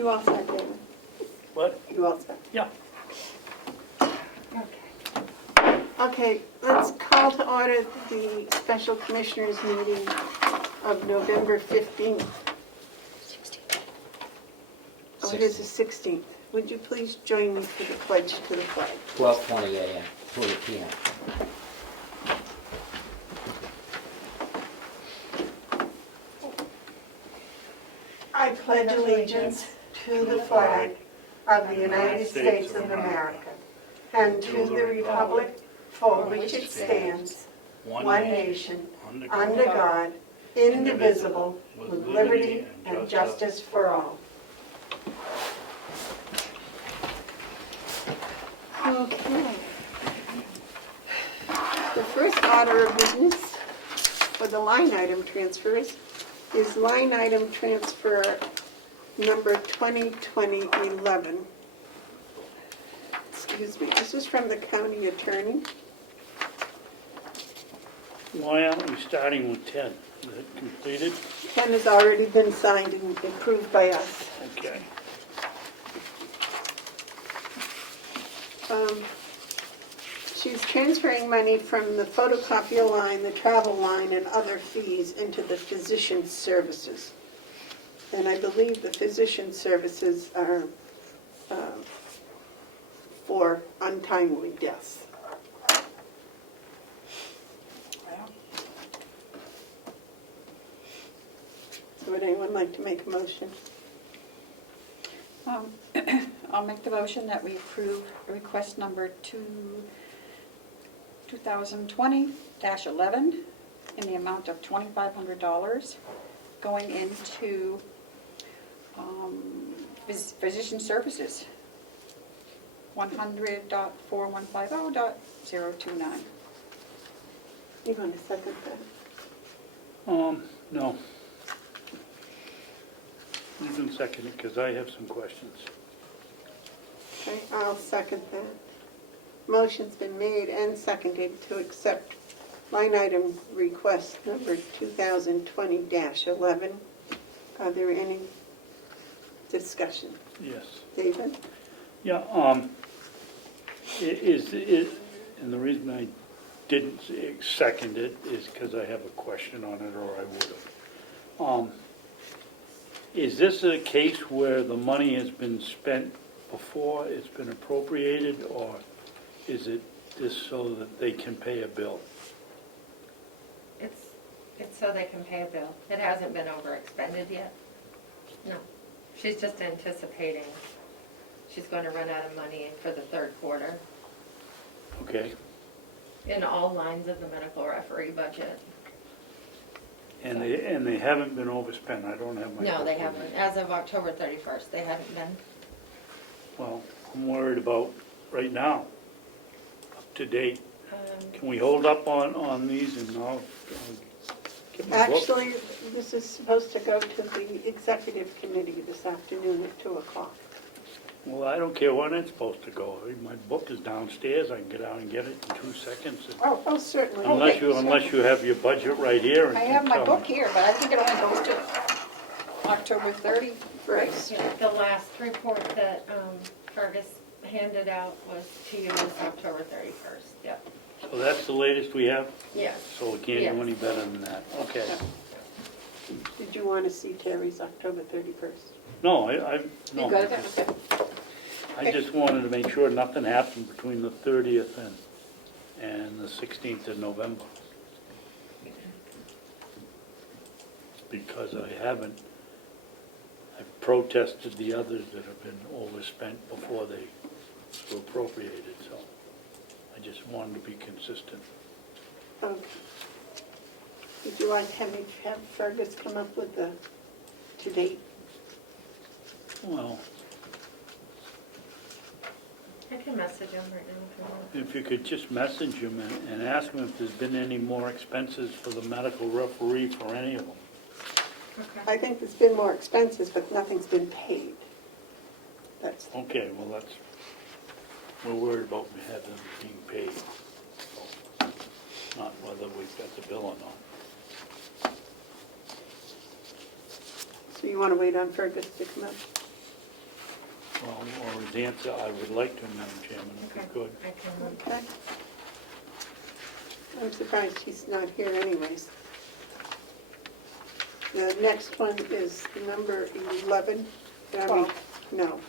You all set, David? What? You all set? Yeah. Okay. Okay, let's call to order the special commissioners meeting of November 15th. Oh, it is the 16th. Would you please join me for the pledge to the flag? 12:20 a.m., 20 p.m. I pledge allegiance to the flag of the United States of America and to the republic for which it stands, one nation, under God, indivisible, with liberty and justice for all. Okay. The first order of business for the line item transfers is line item transfer number 2020-11. Excuse me, this is from the county attorney. Why aren't we starting with 10? Is it completed? 10 has already been signed and approved by us. Okay. She's transferring money from the photocopier line, the travel line, and other fees into the physician services. And I believe the physician services are for untimely deaths. So would anyone like to make a motion? I'll make the motion that we approve request number 2020-11 in the amount of $2,500 going into physician services, 100.4150.029. You want to second that? No. You can second it because I have some questions. Okay, I'll second that. Motion's been made and seconded to accept line item request number 2020-11. Are there any discussion? Yes. David? Yeah, and the reason I didn't second it is because I have a question on it, or I would have. Is this a case where the money has been spent before it's been appropriated, or is it just so that they can pay a bill? It's so they can pay a bill. It hasn't been overexpended yet. No. She's just anticipating she's going to run out of money for the third quarter Okay. in all lines of the medical referee budget. And they haven't been overspent. I don't have my. No, they book with haven't. me. As of October 31st, they haven't been. Well, I'm worried about right now, up to date. Um, Can we hold up on these and I'll get my book? Actually, this is supposed to go to the executive committee this afternoon at 2 o'clock. Well, I don't care when it's supposed to go. My book is downstairs. I can get out and get it in 2 seconds. Oh, certainly. Unless Okay, you have your budget right here. And I have my can book tell me. here, but I think it only goes to October 31st. yeah, the last report that Fergus handed out was to you was October 31st. Yep. So that's the latest we have? Yes. So we can't Yes. do any better than that. Okay. Did you want to see Terry's October 31st? No, You got it? Okay. I just wanted to make sure nothing happened between the 30th and the 16th of November. Because I've protested the others that have been overspent before they were appropriated, so I just wanted to be consistent. Okay. Would you like to have Fergus come up with the to-date? Well, I can message him right now if you want. if you could just message him and ask him if there's been any more expenses for the medical referee for any of them. Okay. I think there's been more expenses, but nothing's been paid. That's, Okay, well, we're worried about having them being paid, not whether we've got the bill or not. so you want to wait on Fergus to come up? or his answer, I would like to, Madam Chairman, if you Okay. could. I can, Okay. I'm surprised he's not here anyways. The next one is number 11. I mean, no,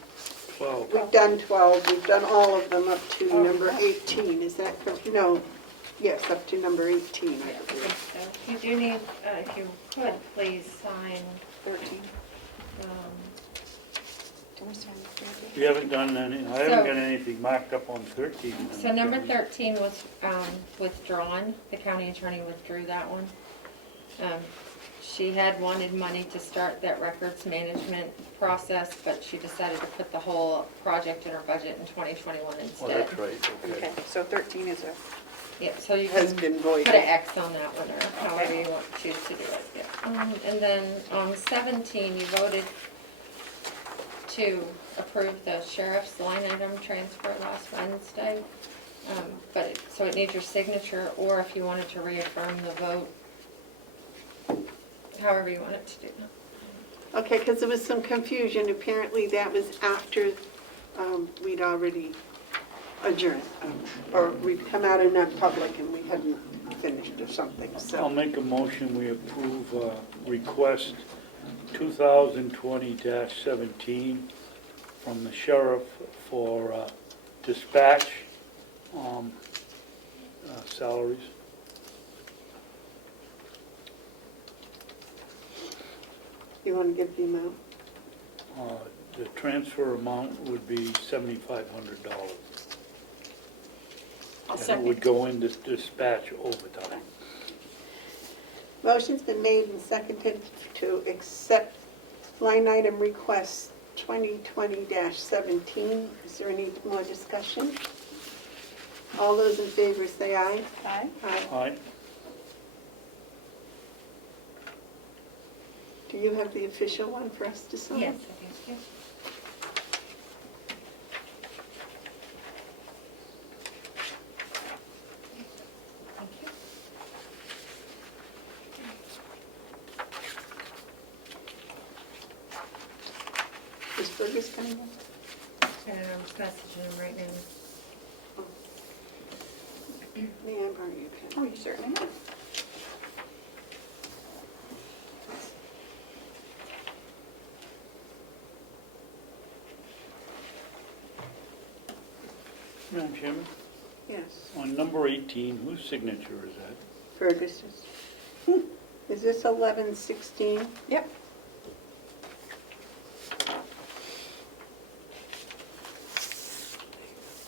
12. we've done 12, we've done all of them up to Oh, number yeah. 18, is that correct? No, yes, up to number 18, I believe. so you do need, if you could, please sign, 13. um, Do we sign the 13? We haven't done any, I haven't So- got anything marked up on 13. so number 13 was withdrawn. The county attorney withdrew that one. She had wanted money to start that records management process, but she decided to put the whole project in her budget in 2021 Oh, instead. that's right, okay. Okay, so 13 is a, Yeah, so you Has can been voided. put an X on that one, or however you want, choose to do it, yeah. And then on 17, you voted to approve the sheriff's line item transfer last Wednesday. So it needs your signature, or if you wanted to reaffirm the vote, however you want it to do that. Okay, because there was some confusion, apparently that was after we'd already adjourned, or we'd come out of non-public and we hadn't finished or something, I'll so. make a motion, we approve request 2020-17 from the sheriff for dispatch salaries. You want to give the amount? The transfer amount would be $7,500. I'll And it second. would go into dispatch overtime. Motion's been made and seconded to accept line item request 2020-17. Is there any more discussion? All those in favor say aye. Aye. Aye. All right, Do you have the official one for us to sign? Yes, I think so. Thank you. Is Fergus coming in? And I'm just messaging him right now. May I borrow your pen? Oh, you certainly may. Madam Chairman, Yes, on number 18, whose signature is that? Fergus's. Is this 1116? Yep.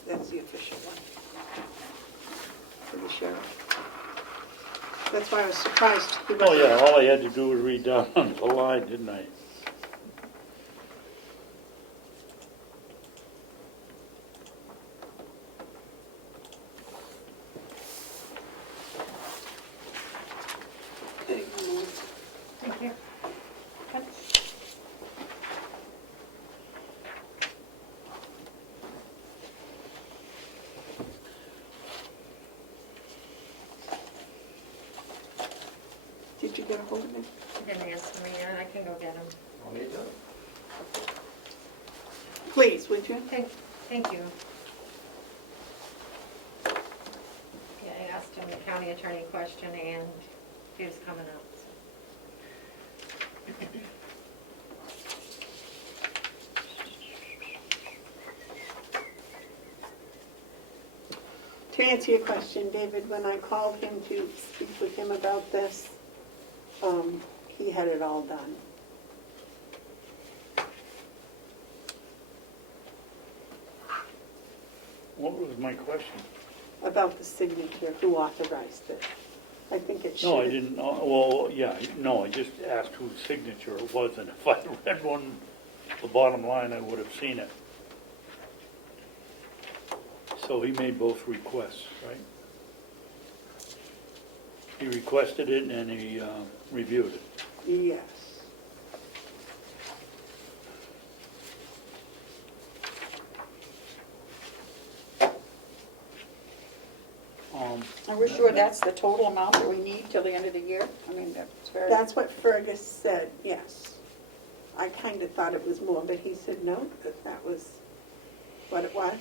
That's the official one for the sheriff. That's why I was surprised. he Oh, wasn't- yeah, all I had to do was read down on the line, didn't I? Thank you. Did you get a hold of him? He didn't answer me yet. I can go get him. Please, would you? Thank you. Yeah, I asked him the county attorney question and he was coming up. so. To answer your question, David, when I called him to speak with him about this, he had it all done. What was my question? About the signature, who authorized it. I think it should. No, I didn't, well, yeah, no, I just asked whose signature it was, and if I read one, the bottom line, I would have seen it. So he made both requests, right? He requested it and he reviewed it. Yes. Are we sure that's the total amount that we need till the end of the year? I mean, that's very. That's what Fergus said, yes. I kind of thought it was more, but he said no, that was what it was.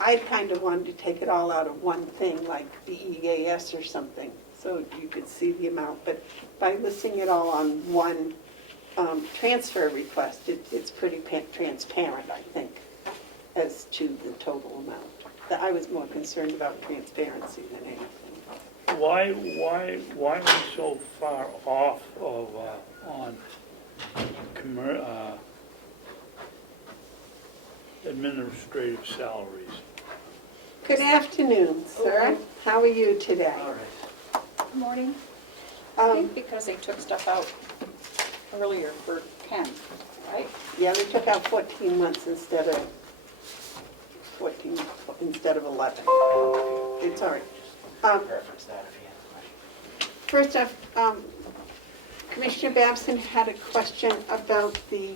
I kind of wanted to take it all out of one thing, like the EAS or something, so you could see the amount. But by listing it all on one transfer request, it's pretty transparent, I think, as to the total amount. I was more concerned about transparency than anything. Why are we so far off of, on administrative salaries? Good afternoon, sir. How are you today? All right. Good morning. I Um, think because they took stuff out earlier for Ken, right? Yeah, we took out 14 months instead of 11. It's all right. Reference that if you have a question. First off, Commissioner Babson had a question about the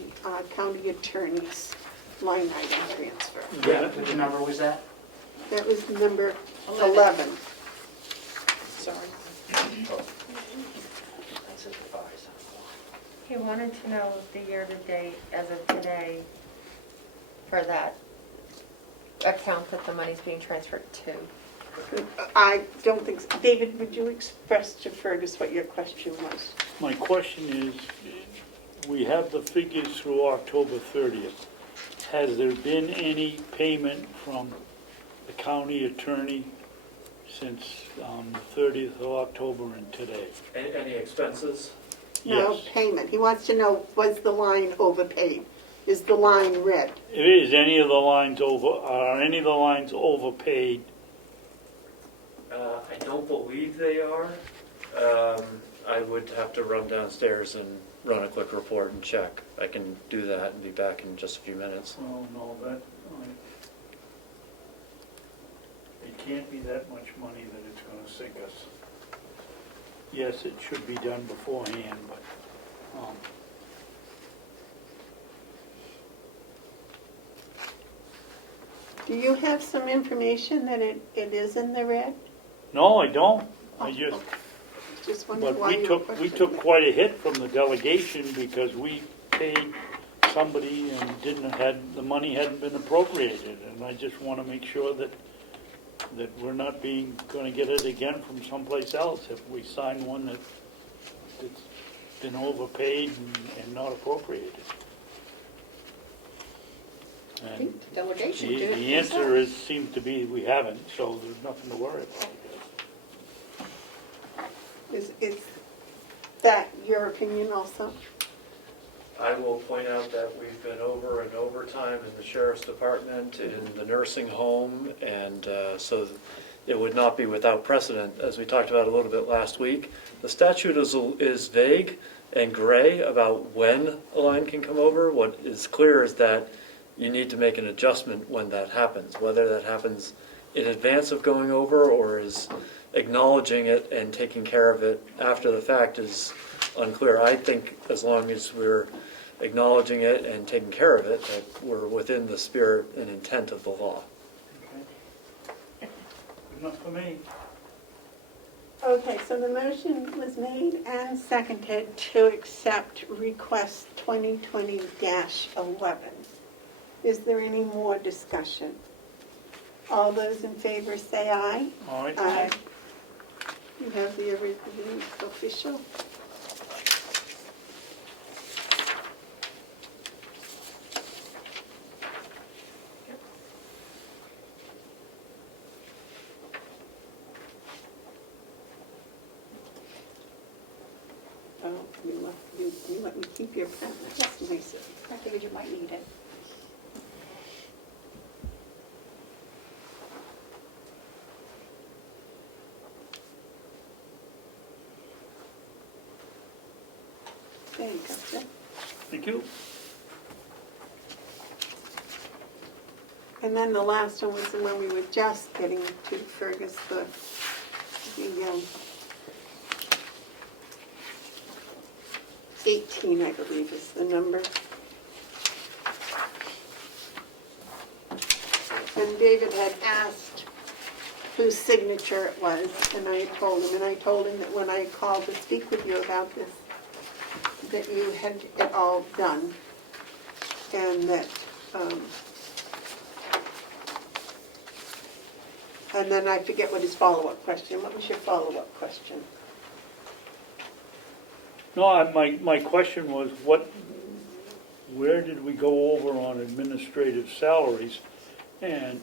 county attorney's line item transfer. Yeah, which number was that? That was number 11. Sorry. Oh. That's it, the bars. He wanted to know the year-to-date as of today for that account that the money's being transferred to. I don't think, so. David, would you express to Fergus what your question was? My question is, we have the figures through October 30th. Has there been any payment from the county attorney since the 30th of October and today? Any expenses? No Yes. payment. He wants to know, was the line overpaid? Is the line red? Is any of the lines are any of the lines overpaid? I don't believe they are. I would have to run downstairs and run a quick report and check. I can do that and be back in just a few minutes. Oh, no, it can't be that much money that it's gonna sink us. Yes, it should be done beforehand, but, Do you have some information that it is in the red? no, I don't. I Oh, just, okay. Just wondering but why we you took questioned it. quite a hit from the delegation because we paid somebody and the money hadn't been appropriated. And I just want to make sure that we're not going to get it again from someplace else if we sign one that's been overpaid and not appropriated. I And think the delegation did it. the answer seems to be we haven't, so there's nothing to worry about. Is that your opinion also? I will point out that we've been over and overtime in the sheriff's department, in the nursing home, and so it would not be without precedent. As we talked about a little bit last week, the statute is vague and gray about when a line can come over. What is clear is that you need to make an adjustment when that happens, whether that happens in advance of going over or is acknowledging it and taking care of it after the fact is unclear. I think as long as we're acknowledging it and taking care of it, that we're within the spirit and intent of the law. Good enough for me. Okay, so the motion was made and seconded to accept request 2020-11. Is there any more discussion? All those in favor say aye. All right. Aye. You have the official. Oh, you let me keep your pen. That's nice. I figured you might need it. There you go, sir. Thank you. And then the last one was the one we were just getting to, Fergus, the 18, I believe, is the number. And David had asked whose signature it was, and I told him that when I called to speak with you about this that you had it all done, and that, and then I forget what his follow-up question, what was your follow-up question? No, my question was, where did we go over on administrative salaries? And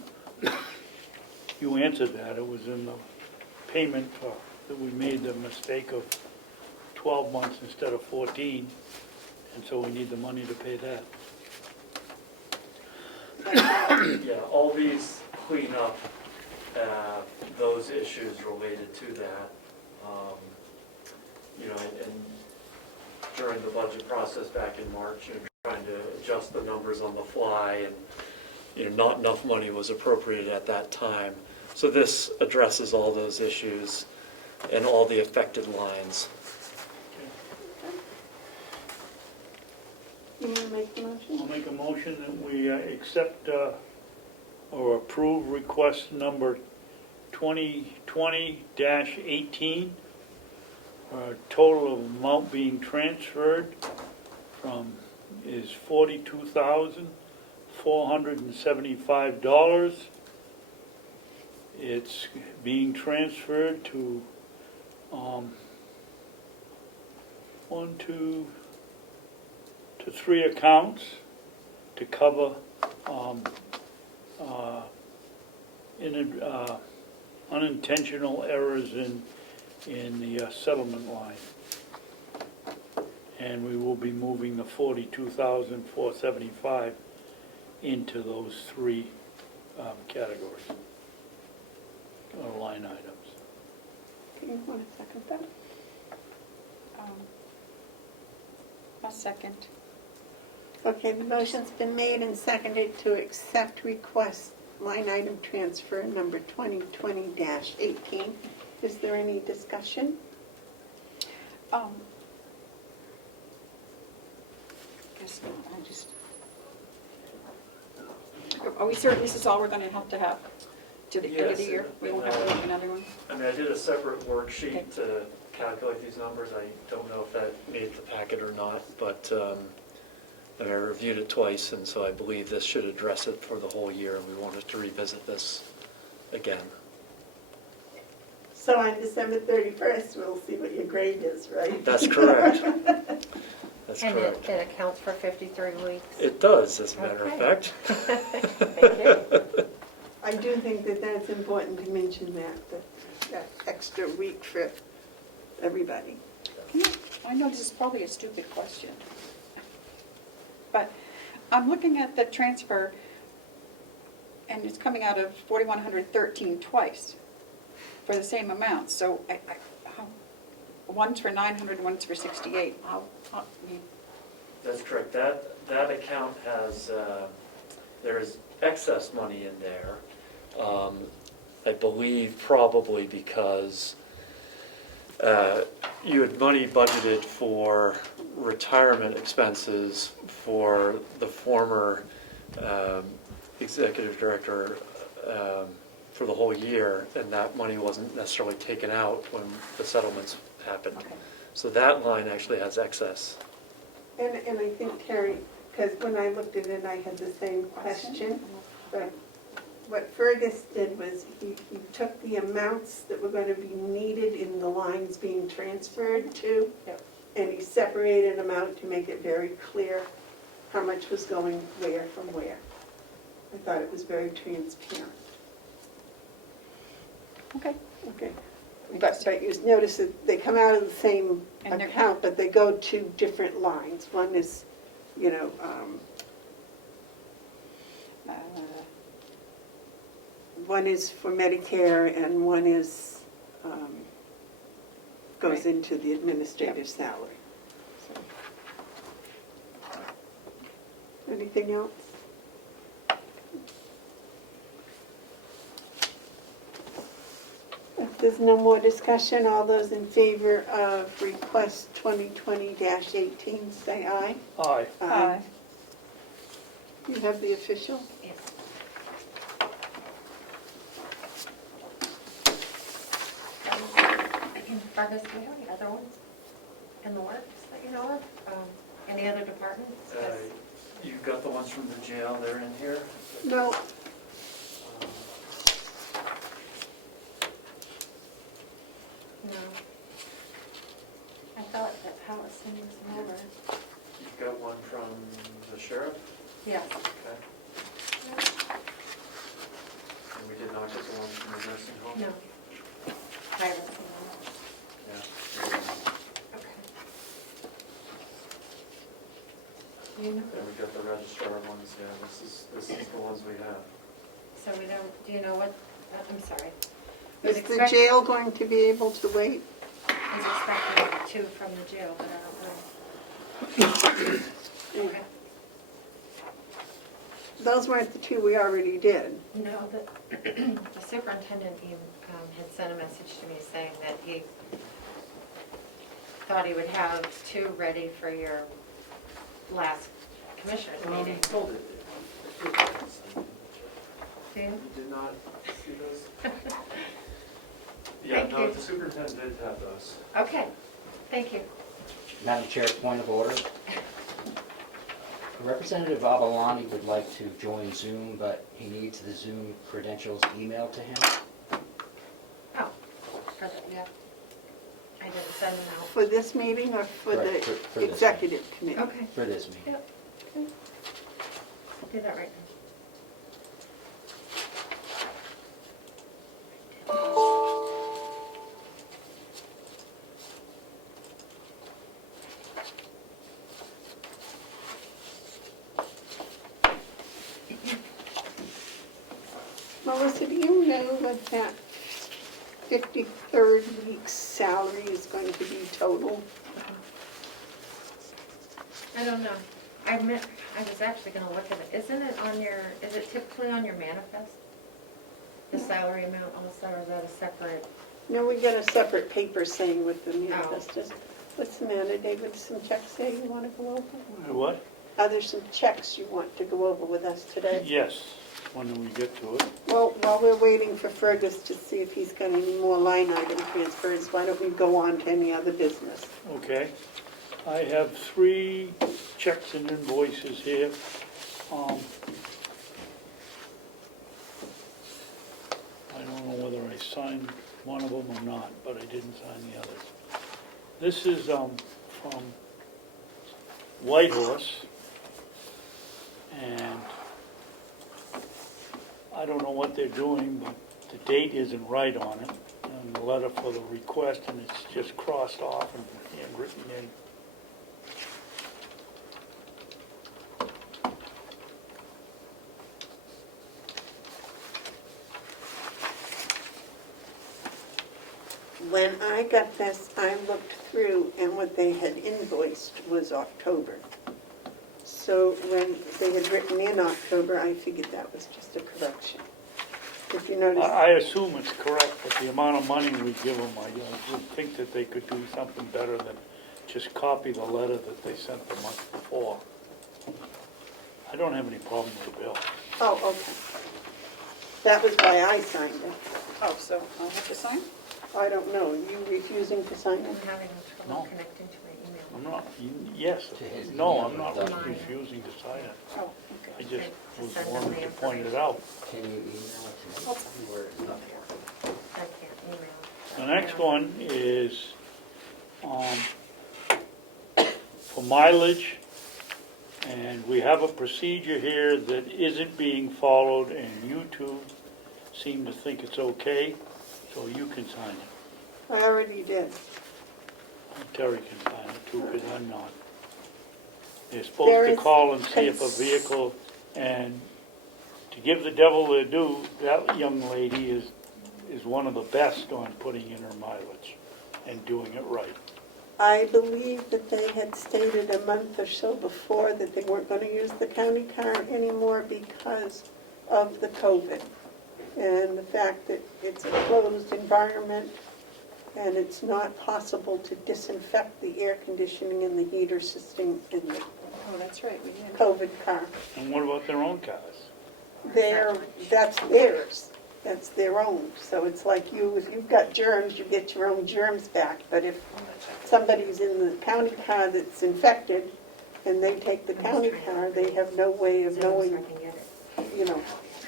you answered that, it was in the payment that we made the mistake of 12 months instead of 14, and so we need the money to pay that. Yeah, all these clean up those issues related to that. You know, and during the budget process back in March, you know, trying to adjust the numbers on the fly, and you know, not enough money was appropriated at that time. So this addresses all those issues and all the affected lines. You want to make the motion? I'll make a motion that we accept or approve request number 2020-18, total of amount being transferred from is $42,475. It's being transferred to three accounts to cover unintentional errors in the settlement line. And we will be moving the $42,475 into those three categories, or line items. Do you want to second that? A second. Okay, the motion's been made and seconded to accept request line item transfer number 2020-18. Is there any discussion? Guess not, are we certain this is all we're going to have to the end of the Yes, year? We won't have to make another one? I mean, I did a separate worksheet to calculate these numbers. I don't know if that made the packet or not, but I reviewed it twice, and so I believe this should address it for the whole year, and we wanted to revisit this again. So on December 31st, we'll see what your grade is, right? That's correct. That's And correct. it accounts for 53 weeks. It does, as a matter of Okay. fact. Thank you. I do think that that's important to mention that extra week for everybody. I know this is probably a stupid question, but I'm looking at the transfer, and it's coming out of 4,113 twice for the same amount. So one's for 900, one's for 68. I mean, That's correct. That account has, there is excess money in there. I believe probably because you had money budgeted for retirement expenses for the former executive director for the whole year, and that money wasn't necessarily taken out when the settlements happened. okay. So that line actually has excess. And I think, Terry, because when I looked at it, I had the same question. But what Fergus did was he took the amounts that were going to be needed in the lines being transferred to, Yep. and he separated them out to make it very clear how much was going where from where. I thought it was very transparent. Okay. Okay. But you notice that they come out of the same And they're- account, but they go to different lines. One is, you know, one is for Medicare and one is, goes Right. into the administrative salary. So. Anything else? If there's no more discussion, all those in favor of request 2020-18, say aye. Aye. Aye. You have the official? Yes. Fergus, do you have any other ones in the works? that you know of? Any other departments? You've got the ones from the jail, they're in here. No, No. I thought that Alice sent some over. You've got one from the sheriff, Yes. okay? And we did not get the one from the nursing home? No. I haven't seen them. Yeah. Okay. You know, And we got the registrar ones, yeah, this is the ones we have. so we don't, do you know what, I'm sorry. I was is the expecting- jail going to be able to wait? I was expecting two from the jail, but I don't know. Okay. Those weren't the two we already did. No, the superintendent had sent a message to me saying that he thought he would have two ready for your last commissioners meeting. Hold it. See? You did not see those? Yeah, Thank no, you. the superintendent did have those. Okay, thank you. Madam Chair, point of order. Representative Abalani would like to join Zoom, but he needs the Zoom credentials emailed to him. Oh, yeah. I didn't send them out. For this meeting or for Right, the for this executive committee? Okay, For this meeting. yep. Okay. I'll do that right now. Melissa, do you know what that 53rd week's salary is going to be total? I don't know. I was actually gonna look at it. Isn't it on your, is it typically on your manifest? The salary amount also, or is that a separate? No, we got a separate paper saying what the manifest is. What's the matter, David? Some checks there you want to go over? What? Are there some checks you want to go over with us today? Yes, when we get to it. Well, while we're waiting for Fergus to see if he's got any more line item transfers, why don't we go on to any other business? Okay. I have 3 checks and invoices here. I don't know whether I signed one of them or not, but I didn't sign the others. This is from Whitehorse, and I don't know what they're doing, but the date isn't right on it, and the letter for the request, and it's just crossed off and handwritten in. When I got this, I looked through, and what they had invoiced was October. So when they had written in October, I figured that was just a correction. If you notice, I assume it's correct, but the amount of money we give them, I would think that they could do something better than just copy the letter that they sent the month before. I don't have any problem with the bill. oh, okay. That was why I signed it. Oh, so I'll have to sign? I don't know, you refusing to sign I'm it? having trouble No. connecting to my email. I'm not, yes, To his no, email, I'm not doesn't refusing to sign it. Oh, I okay. just To was send them wanting the to point it information. out. Can you email it to me? Where it's not there. I can't email. The next one is for mileage, and we have a procedure here that isn't being followed, and you two seem to think it's okay, so you can sign it. I already did. Terry can sign it too, because I'm not. They're There supposed to is call and see if a cons- vehicle, and to give the devil their due, that young lady is one of the best on putting in her mileage and doing it right. I believe that they had stated a month or so before that they weren't going to use the county car anymore because of the COVID. And the fact that it's a closed environment and it's not possible to disinfect the air conditioning and the heater system in the Oh, that's right, we did. COVID car. And what about their own cars? That's theirs. that's their own. So it's like you, if you've got germs, you get your own germs back. But if somebody's in the county car that's infected, and they take the county car, they have no way of knowing, you know,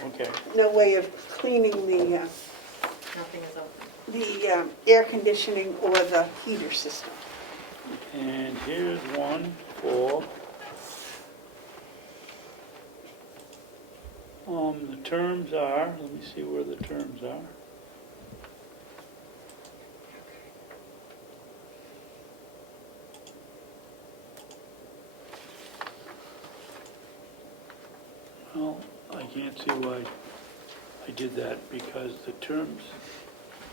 Okay. no way of cleaning Nothing is open. the air conditioning or the heater system. And here's one for, the terms are, let me see where the terms are. Well, I can't see why I did that, because the terms,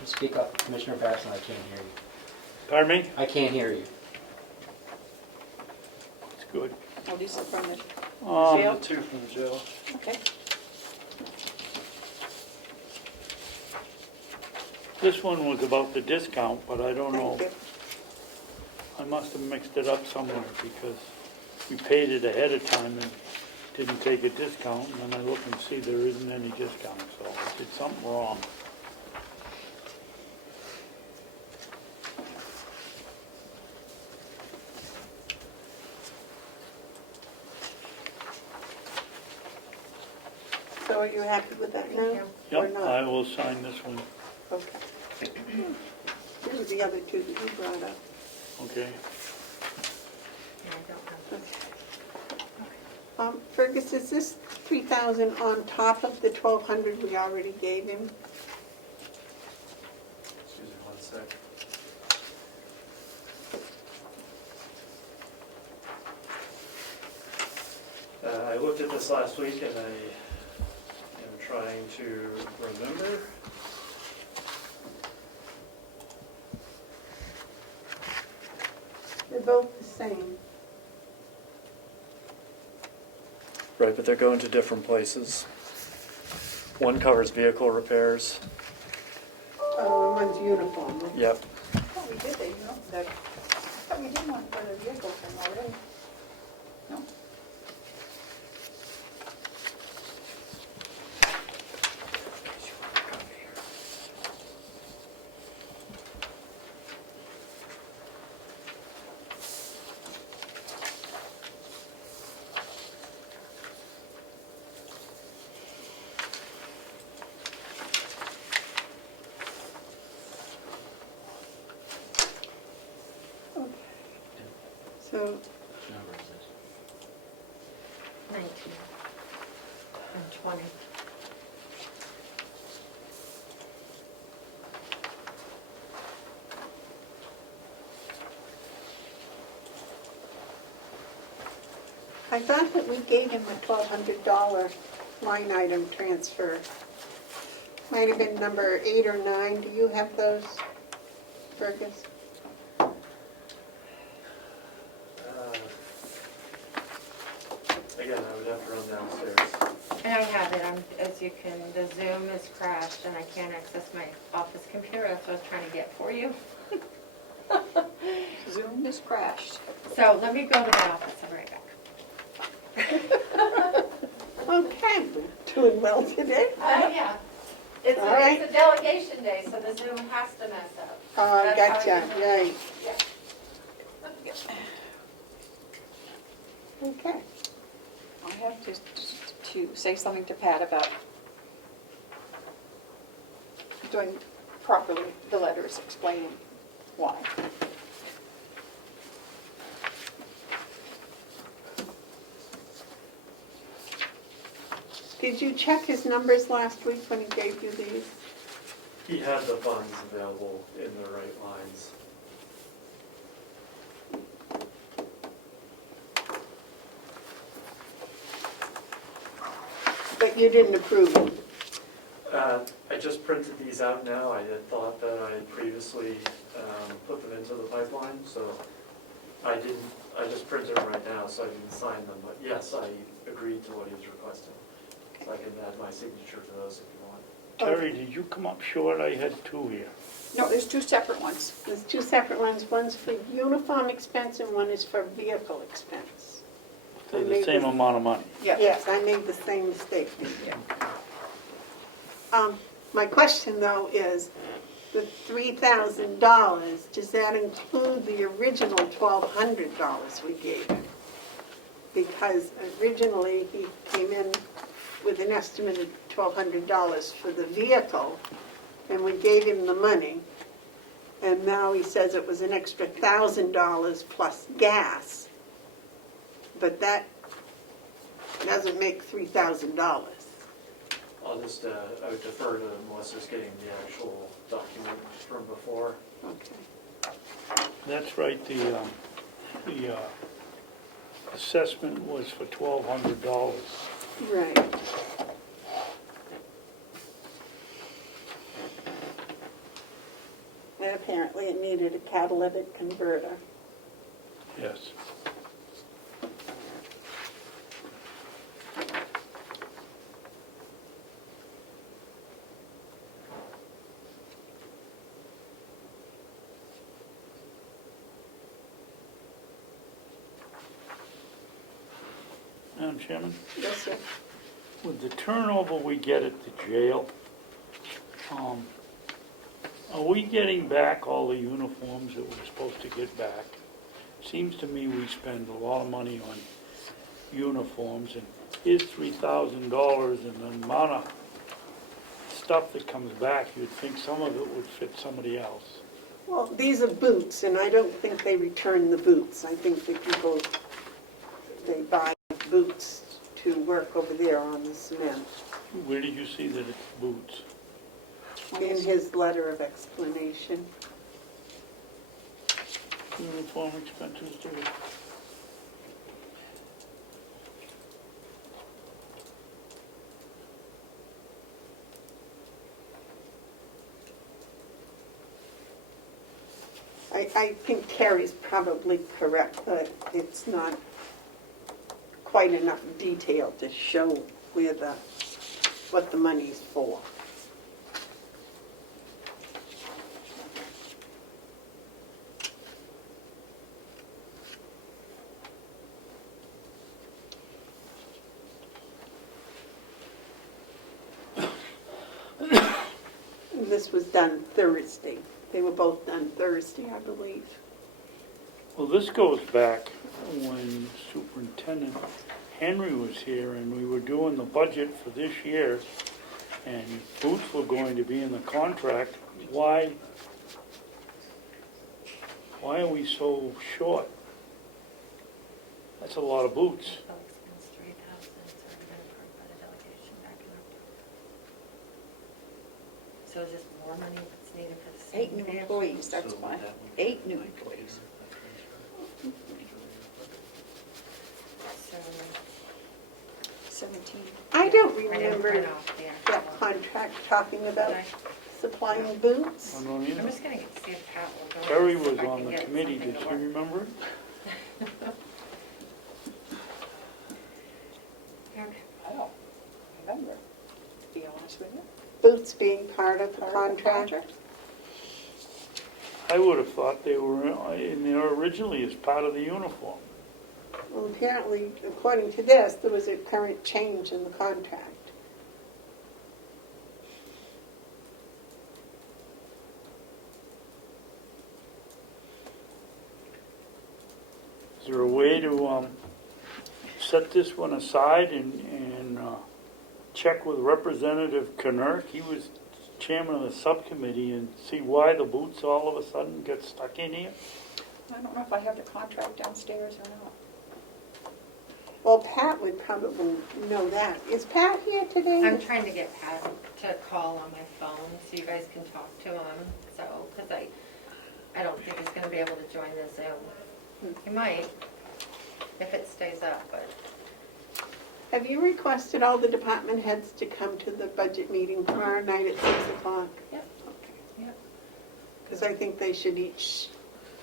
Speak up, Commissioner Baxton, I can't hear you. pardon me? I can't hear you. It's good. Oh, these are from the Um, jail? Two from the jail. Okay. This one was about the discount, but I don't know, Thank you. I must have mixed it up somewhere, because we paid it ahead of time and didn't take a discount, and then I look and see there isn't any discount, so I did something wrong. So are you happy with that now? Thank you. Or Yep, not? I will sign this one, Okay. Here's the other two that you brought up. okay? Yeah, I don't know. Fergus, is this 3,000 on top of the 1,200 we already gave him? Excuse me one sec. I looked at this last week and I am trying to remember. They're both the same. Right, but they're going to different places. One covers vehicle repairs. Oh, and one's uniform. Yep. I thought we did, you know, that, I thought we did one for the vehicle thing already. No? So, Which number is this? 19 and 20. I thought that we gave him a $1,200 line item transfer. Might have been number 8 or 9. Do you have those, Fergus? Again, I would have to run downstairs. And I have it, as you can, the Zoom is crashed and I can't access my office computer, that's what I was trying to get for you. Zoom is crashed. So let me go to my office, I'll be right back. Okay, we're doing well today. Yeah. It's All right. a delegation day, so the Zoom has to mess up. Oh, That's how gotcha, you- right. Yeah. Okay. I have to say something to Pat about doing properly the letters explaining why. Did you check his numbers last week when he gave you these? He had the funds available in the right lines. But you didn't approve them? I just printed these out now. I had thought that I had previously put them into the pipeline, so I didn't, I just printed them right now, so I didn't sign them. But yes, I agreed to what he was requesting. So I can add my signature to those if you want. Terry, did you come up short? I had two here. No, there's two separate ones. There's two separate ones. One's for uniform expense and one is for vehicle expense. They're the same amount of money. Yeah. Yes, I made the same mistake. Yeah. My question though is, the $3,000, does that include the original $1,200 we gave him? Because originally he came in with an estimated $1,200 for the vehicle, and we gave him the money. And now he says it was an extra $1,000 plus gas. But that doesn't make $3,000. I'll just, I would defer to Melissa's getting the actual document from before. Okay. That's right, the assessment was for $1,200. Right. And apparently it needed a catalytic converter. Yes. Madam Chairman, Yes, sir. with the turnover we get at the jail, are we getting back all the uniforms that we're supposed to get back? Seems to me we spend a lot of money on uniforms, and is $3,000 and the amount of stuff that comes back, you'd think some of it would fit somebody else. Well, these are boots, and I don't think they return the boots. I think the people, they buy boots to work over there on the cement. Where did you see that it's boots? In his letter of explanation. Uniform expenses, do it. I think Terry's probably correct, but it's not quite enough detail to show where what the money's for. And this was done Thursday. They were both done Thursday, I believe. Well, this goes back when Superintendent Henry was here and we were doing the budget for this year, and boots were going to be in the contract. Why are we so short? That's a lot of boots. So is this more money that's needed for the same 8 new employees, that's why. 8 new employees. So 17. I don't I didn't remember print off the actual that one. contract talking about Did I? supplying boots. I don't I'm either. just gonna see if Pat will go. Terry and see if was I can on the get committee, something did to you work. remember it? Okay. I don't remember, to be honest with you. Boots being part of the Part of the contract. I would have thought they were in there originally as part of the uniform. Well, apparently, according to this, there was a current change in the contract. Is there a way to set this one aside and check with Representative Knirk? He was chairman of the subcommittee, and see why the boots all of a sudden get stuck in here? I don't know if I have the contract downstairs or not. Well, Pat would probably know that. Is Pat here today? I'm trying to get Pat to call on my phone so you guys can talk to him, so, because I don't think he's gonna be able to join the Zoom. He might, if it stays up, but Have you requested all the department heads to come to the budget meeting tomorrow night at 6 o'clock? Yep. Yep. Because I think they should each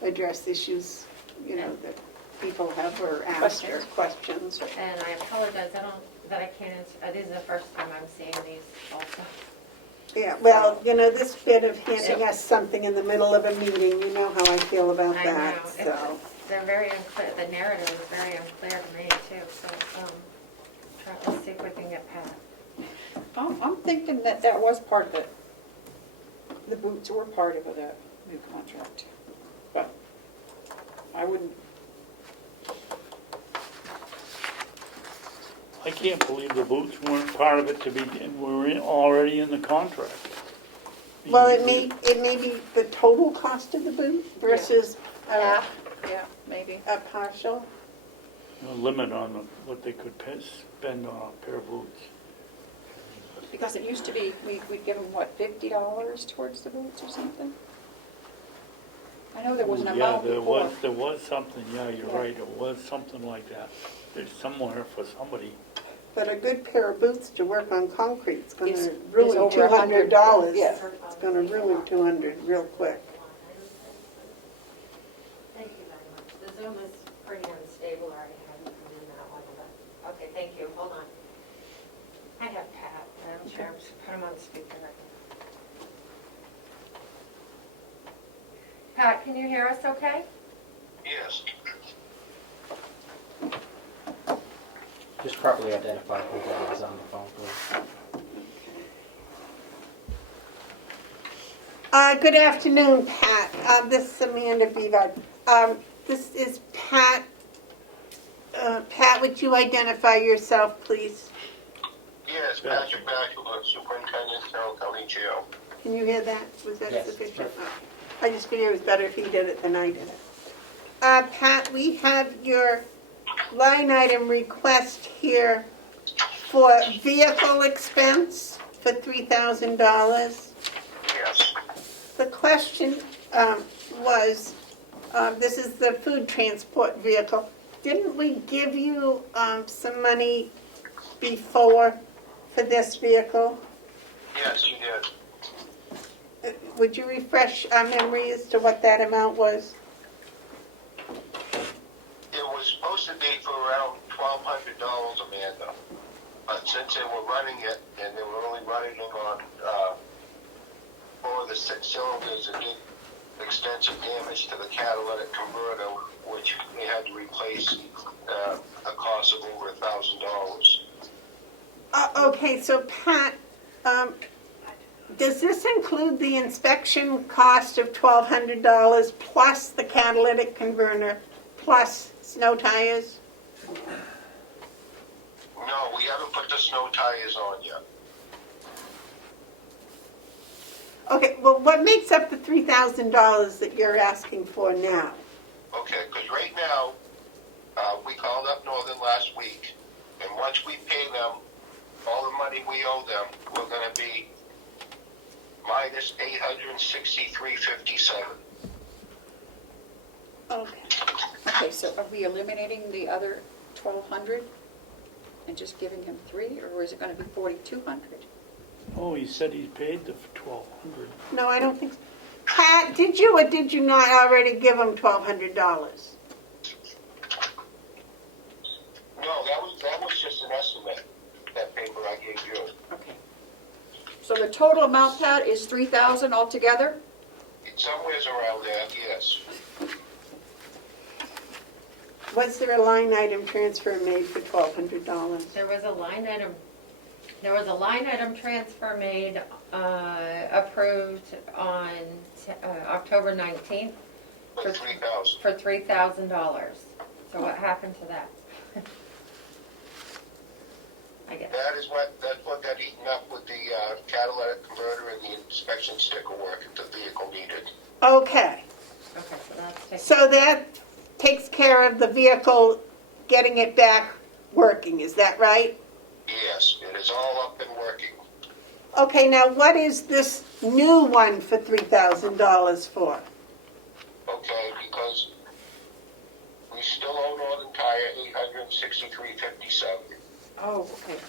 address issues, that people have or ask or questions. And I apologize, that I can't answer, this is the first time I'm seeing these also. Yeah, well, this bit of handing us something in the middle of a meeting, you know how I feel about I that, know, so. they're very unclear, the narrative is very unclear to me too, so, let's see if we can get Pat. I'm thinking that was part of it, the boots were part of the new contract, but I wouldn't, I can't believe the boots weren't part of it to be, already in the contract. Well, it may be the total cost of the boot versus yeah, maybe. a partial. A limit on what they could spend on a pair of boots. Because it used to be, we'd give them, what, $50 towards the boots or something? I know there was an amount before. Yeah, there was something, yeah, you're Yeah. right, it was something like that. There's somewhere for somebody. But a good pair of boots to work on concrete is going Is to ruin over $100. $200. Yeah. It's going to ruin 200 real quick. Thank you very much. The Zoom is pretty unstable, I haven't come in that one, but, okay, thank you, hold on. I have Pat, I'm sure, put him on speaker right now. Pat, can you hear us okay? Yes. Just properly identify who that is on the phone, please. Good afternoon, Pat. This is Amanda Beaver. This is Pat. Pat, would you identify yourself, please? Yes, Patrick Bachelor, Superintendent, Carroll County Jail. Can you hear that? Was that Yes. sufficient? I just figured it was better if he did it than I did it. Pat, we have your line item request here for vehicle expense for $3,000. Yes. The question was, this is the food transport vehicle. Didn't we give you some money before for this vehicle? Yes, you did. Would you refresh our memory as to what that amount was? It was supposed to be for around $1,200, Amanda. But since they were running it, and they were only running them on 4 of the 6 cylinders, it did extensive damage to the catalytic converter, which they had to replace a cost of over $1,000. Okay, so Pat, does this include the inspection cost of $1,200 plus the catalytic converter plus snow tires? No, we haven't put the snow tires on yet. Okay, well, what makes up the $3,000 that you're asking for now? Okay, because right now, we called up Northern last week, and once we pay them all the money we owe them, we're going to be minus $863.57. Okay. Okay, so are we eliminating the other 1,200 and just giving him 3, or is it going to be 4,200? Oh, he said he paid the 1,200. No, I don't think so. Pat, did you or did you not already give him $1,200? No, that was just an estimate, that paper I gave you. Okay. So the total amount, Pat, is 3,000 altogether? It's somewhere's around there, yes. Was there a line item transfer made for $1,200? There was a line item transfer made, approved on October 19th For $3,000. for $3,000. So what happened to that? I guess. That's what got eaten up with the catalytic converter and the inspection sticker work that the vehicle needed. Okay, Okay, so that's taken. so that takes care of the vehicle getting it back working, is that right? Yes, it is all up and working. Okay, now what is this new one for $3,000 for? Okay, because we still owe Northern Tire $863.57. Oh, okay.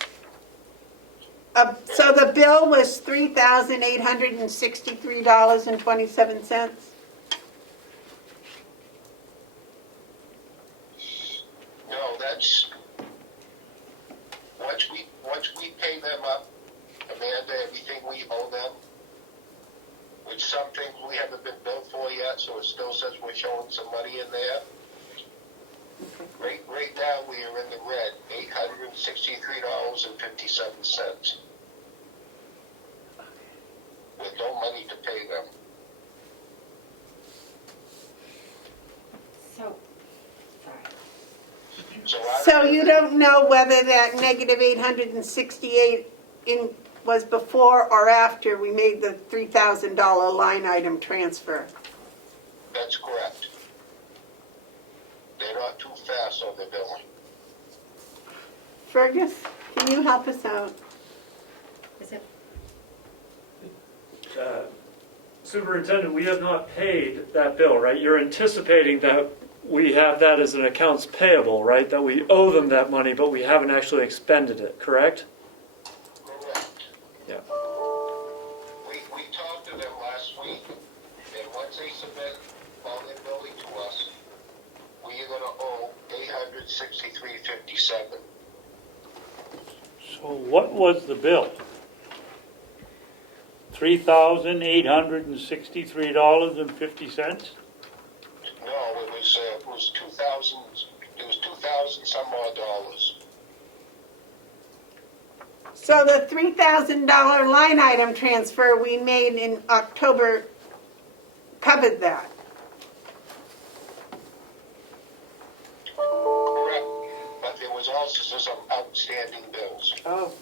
So the bill was $3,863.27? No, that's once we pay them up, Amanda, everything we owe them, which some things we haven't been billed for yet, so it still says we're showing some money in there. Right now we are in the red, $863.57. With no money to pay them. So, sorry. I So you don't know whether that negative 868 was before or after we made the $3,000 line item transfer? That's correct. They're not too fast on the billing. Fergus, can you help us out? Is it, Superintendent, we have not paid that bill, right? You're anticipating that we have that as an accounts payable, right? That we owe them that money, but we haven't actually expended it, correct? Correct. Yeah. We talked to them last week, and once they submit all their billing to us, we are gonna owe $863.57. So what was the bill? $3,863.50? No, it was 2,000. It was 2,000 some odd dollars. So the $3,000 line item transfer we made in October covered that? Correct. But there was also some outstanding bills. Oh.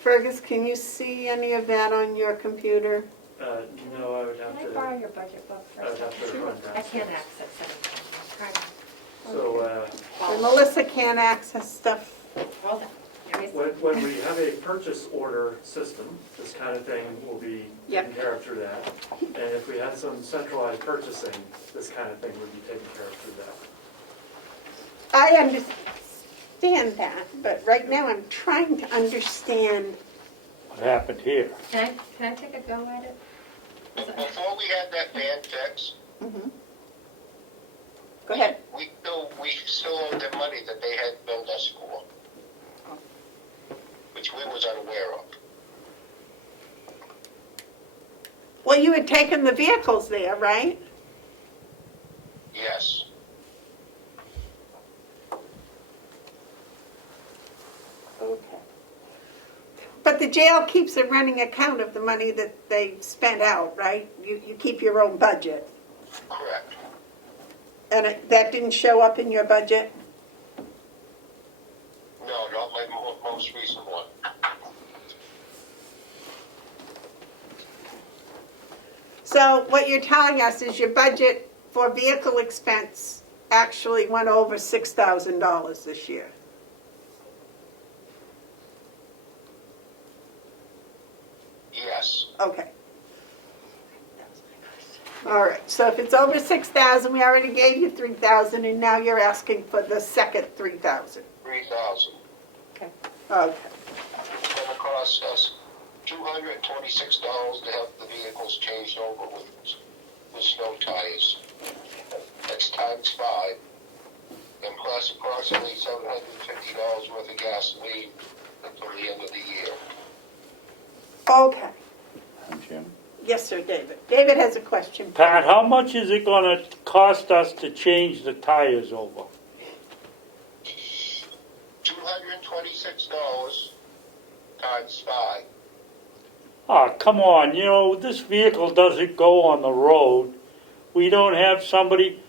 Fergus, can you see any of that on your computer? No, I would have can I to. borrow your budget book for I a would have to second? run that. I can't access it. I'm trying to. So And Melissa can't access stuff. Hold on. There is- when we have a purchase order system, this kind of thing will be taken care of through that. And if we had some centralized purchasing, this kind of thing would be taken care of through that. I understand that, but right now I'm trying to understand. What happened here? Can I take a go at it? Before we had that band fix, Go ahead. we still owed them money that they had billed us for, which we was unaware of. Well, you had taken the vehicles there, right? Yes. Okay. But the jail keeps a running account of the money that they spent out, right? You keep your own budget. Correct. And that didn't show up in your budget? No, not my most recent one. So what you're telling us is your budget for vehicle expense actually went over $6,000 this year. Yes. Okay. All right, so if it's over 6,000, we already gave you 3,000, and now you're asking for the second 3,000. 3,000. Okay. It's gonna cost us $226 to have the vehicles changed over with snow tires. That's times 5. And plus approximately $750 worth of gasoline until the end of the year. Okay. Jim? Yes, sir, David. David has a question. Pat, how much is it gonna cost us to change the tires over? $226 times 5. Ah, come on, you know, this vehicle doesn't go on the road. We don't have somebody,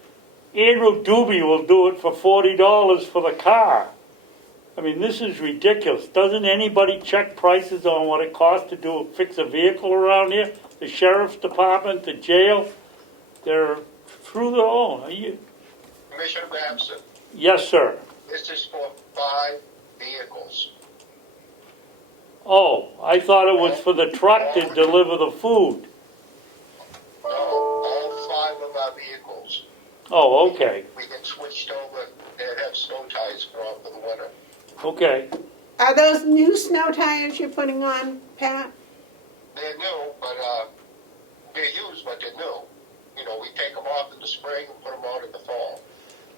Andrew Doobie will do it for $40 for the car. I mean, this is ridiculous. Doesn't anybody check prices on what it costs to fix a vehicle around here? The sheriff's department, the jail, they're through their own. Commissioner Babson, Yes, sir. this is for 5 vehicles. Oh, I thought it was for the truck to deliver the food. No, all 5 of our vehicles. Oh, okay, We get switched over and have snow tires for the winter. okay. Are those new snow tires you're putting on, Pat? They're new, but they're used, but they're new. You know, we take them off in the spring and put them on in the fall.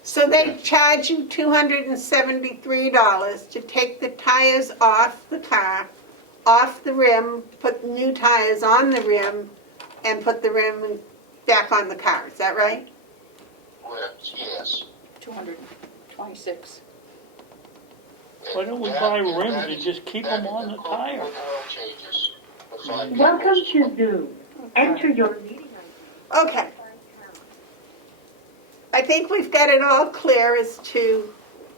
So they charge you $273 to take the tires off the car, off the rim, put new tires on the rim, and put the rim back on the car. Is that right? rims, yes. 226. Why don't we That- buy and rims that and is- just keep that them is on the included tire? with oil changes for 5 Welcome vehicles. to Zoom. Enter your meeting ID. Okay. I think we've got it all clear as to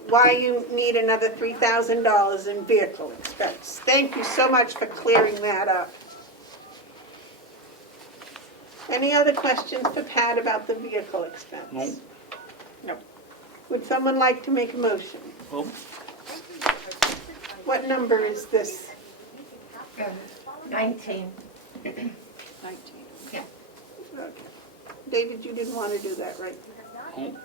why you need another $3,000 in vehicle expense. Thank you so much for clearing that up. Any other questions for Pat about the vehicle expense? No. No. Would someone like to make a motion? Well, What number is this? 19. 19. Okay. David, you didn't want to do that, right? no.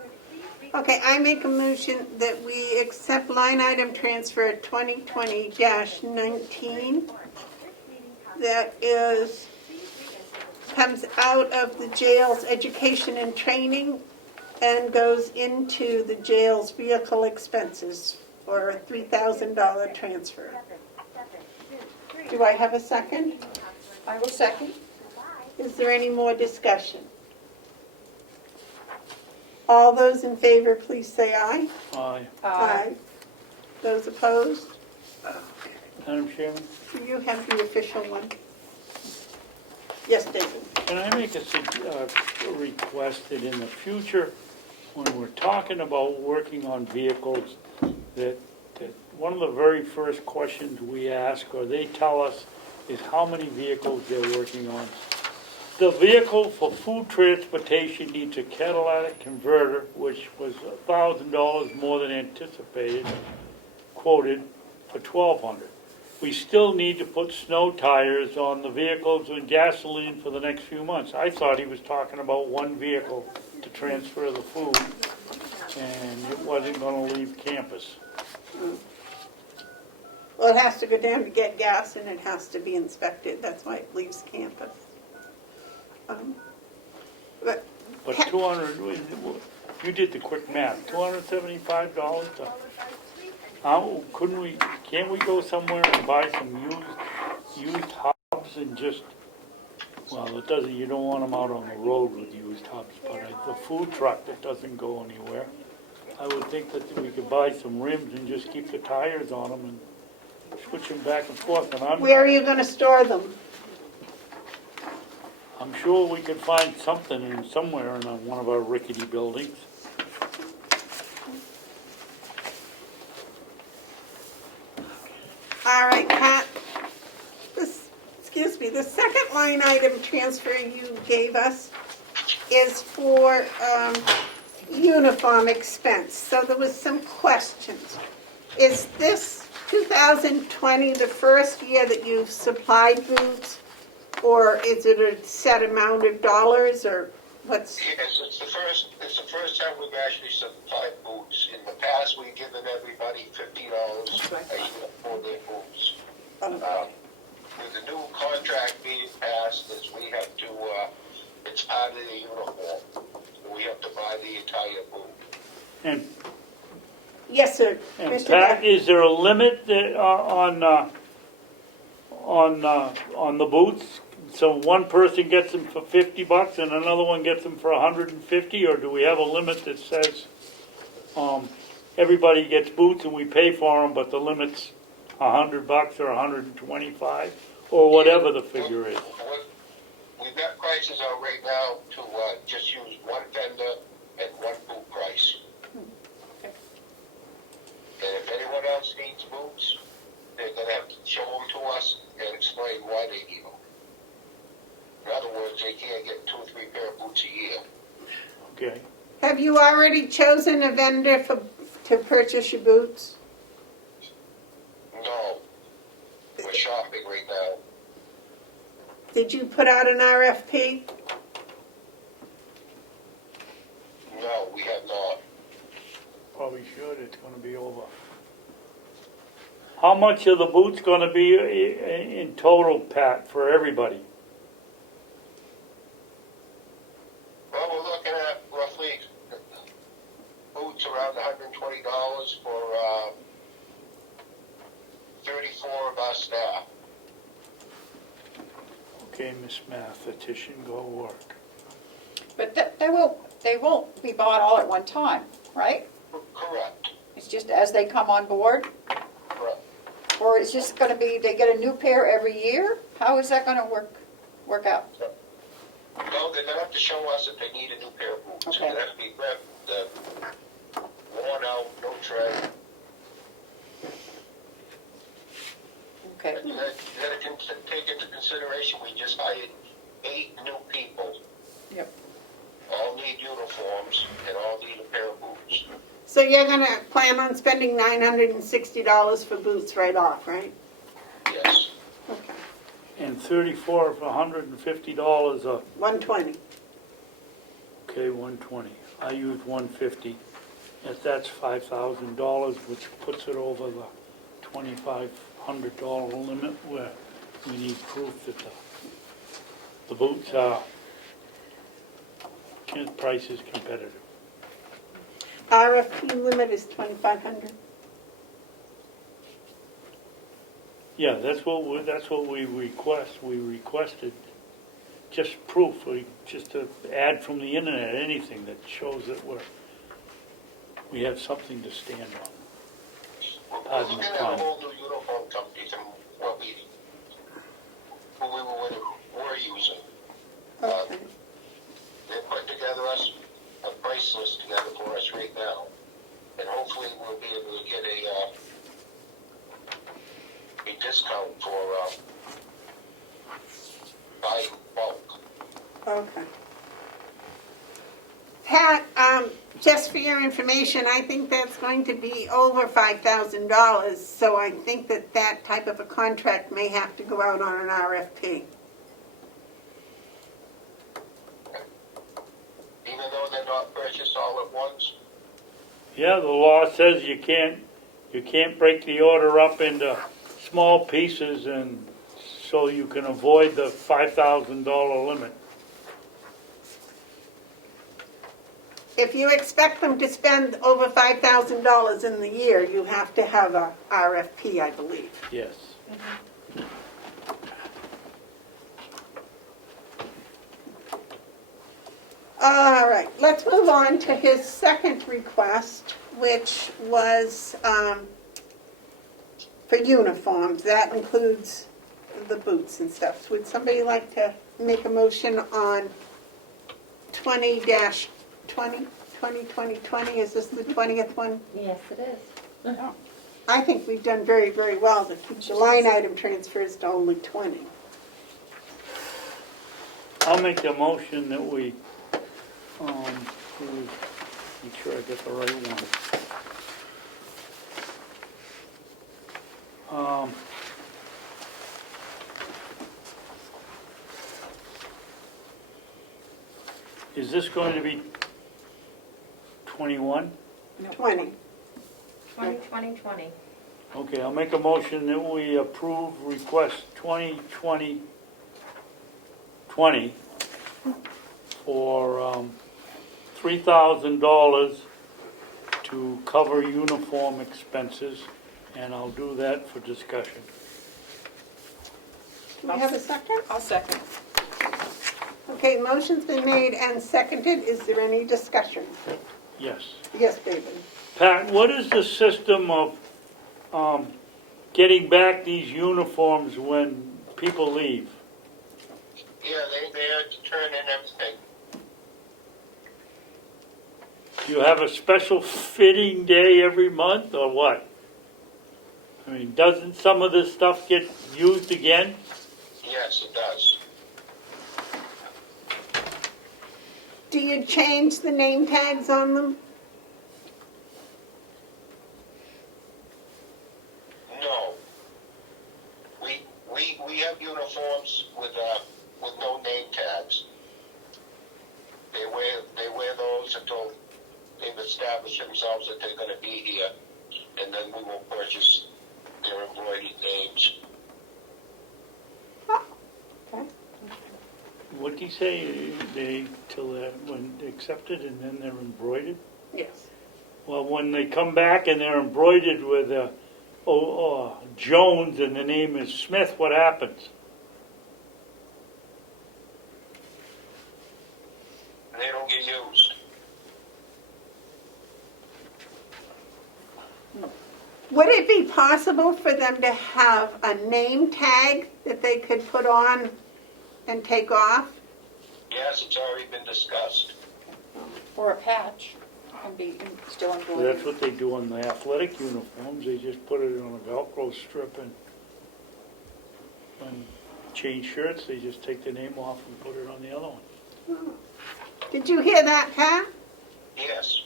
Okay, I make a motion that we accept line item transfer 2020-19. That comes out of the jail's education and training and goes into the jail's vehicle expenses for a $3,000 transfer. Do I have a second? I will second. Is there any more discussion? All those in favor, please say aye. Aye. Those opposed? Madam Chairman, Do you have the official one? Yes, David. can I make a request that in the future, when we're talking about working on vehicles, that one of the very first questions we ask, or they tell us, is how many vehicles they're working on. The vehicle for food transportation needs a catalytic converter, which was $1,000 more than anticipated, quoted for $1,200. We still need to put snow tires on the vehicles and gasoline for the next few months. I thought he was talking about one vehicle to transfer the food, and it wasn't going to leave campus. Well, it has to go down to get gas and it has to be inspected. That's why it leaves campus. But But 200, you did the quick math, $275 how, can't we go somewhere and buy some used hubs and just, well, it doesn't, you don't want them out on the road with used hubs, but the food truck that doesn't go anywhere, I would think that we could buy some rims and just keep the tires on them and switch them back and forth, and where are you going to store them? I'm sure we could find something in somewhere in one of our rickety buildings. All right, Pat. The second line item transfer you gave us is for uniform expense. So there was some questions. Is this 2020 the first year that you've supplied boots? Or is it a set amount of dollars, or what's? Yes, it's the first time we've actually supplied boots. In the past, we've given everybody $50 a year for their boots. With the new contract being passed, is we have to, it's part of the uniform. We have to buy the entire boot. And Yes, sir. And Mr. Pat, Duff. is there a limit on the boots? So one person gets them for $50 and another one gets them for $150, or do we have a limit that says everybody gets boots and we pay for them, but the limit's $100 or $125, or whatever the figure is? We've got prices out right now to just use one vendor and one boot price. And if anyone else needs boots, they're going to have to show them to us and explain why they need them. In other words, they can't get 2 or 3 pair of boots a year. Okay. Have you already chosen a vendor to purchase your boots? No. We're shopping right now. Did you put out an RFP? No, we have not. Probably should, it's gonna be over. How much are the boots gonna be in total, Pat, for everybody? Well, we're looking at roughly boots around $120 for 34 of our staff. Okay, Miss Mathematician, go work. But that won't, they won't be bought all at one time, right? Correct, It's just as they come on board? correct. Or it's just gonna be, they get a new pair every year? How is that gonna work out? No, they're gonna have to show us if they need a new pair of boots. Okay. It's gonna have to be worn out, no tread. Okay, You gotta take into consideration, we just hired 8 new people. yep. All need uniforms and all need a pair of boots. So you're gonna plan on spending $960 for boots right off, right? Yes. Okay. And 34 for $150 a, 120. okay, 120. I use 150. If that's $5,000, which puts it over the $2,500 limit where we need proof that the boots are, price is competitive. RFP limit is 2,500. Yeah, that's what we request. We requested just proof, just to add from the internet, anything that shows that we have something to stand on. We're Pardon looking the at a pun. whole new uniform company from what we were using. Okay. They're putting together a price list together for us right now. And hopefully we'll be able to get a discount for buying bulk. Okay. Pat, just for your information, I think that's going to be over $5,000, so I think that type of a contract may have to go out on an RFP. Even though they're not purchased all at once. Yeah, the law says you can't break the order up into small pieces, and so you can avoid the $5,000 limit. If you expect them to spend over $5,000 in the year, you have to have a RFP, I believe. Yes. All right, let's move on to his second request, which was for uniforms. That includes the boots and stuff. Would somebody like to make a motion on 20-20? 20? Is this the 20th one? Yes, it is. I think we've done very, very well to keep the line item transfers to only 20. I'll make the motion that we, make sure I get the right one. Is this going to be 21? 20. 2020. Okay, I'll make a motion that we approve request 2020 for $3,000 to cover uniform expenses, and I'll do that for discussion. Do we have a second? I'll second. Okay, motion's been made and seconded. Is there any discussion? Yes. Yes, David. Pat, what is the system of getting back these uniforms when people leave? Yeah, they had to turn in everything. Do you have a special fitting day every month, or what? I mean, doesn't some of this stuff get used again? Yes, it does. Do you change the name tags on them? No. We have uniforms with no name tags. They wear those until they've established themselves that they're going to be here, and then we will purchase their embroidered names. Okay. What do you say, till they're when accepted and then they're embroidered? Yes. Well, when they come back and they're embroidered with Jones and the name is Smith, what happens? They don't get used. Would it be possible for them to have a name tag that they could put on and take off? Yes, it's already been discussed. Or a patch and be still Well, employed. that's what they do on the athletic uniforms, they just put it on a Velcro strip and change shirts, they just take the name off and put it on the other one. Did you hear that, Pat? Yes.